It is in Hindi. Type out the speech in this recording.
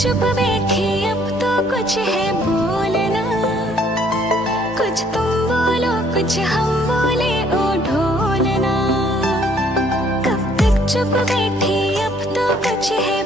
चुप बैठी अब तो कुछ है बोलना, कुछ तुम बोलो कुछ हम बोले ओ ढोलना। कब तक चुप बैठी अब तो कुछ है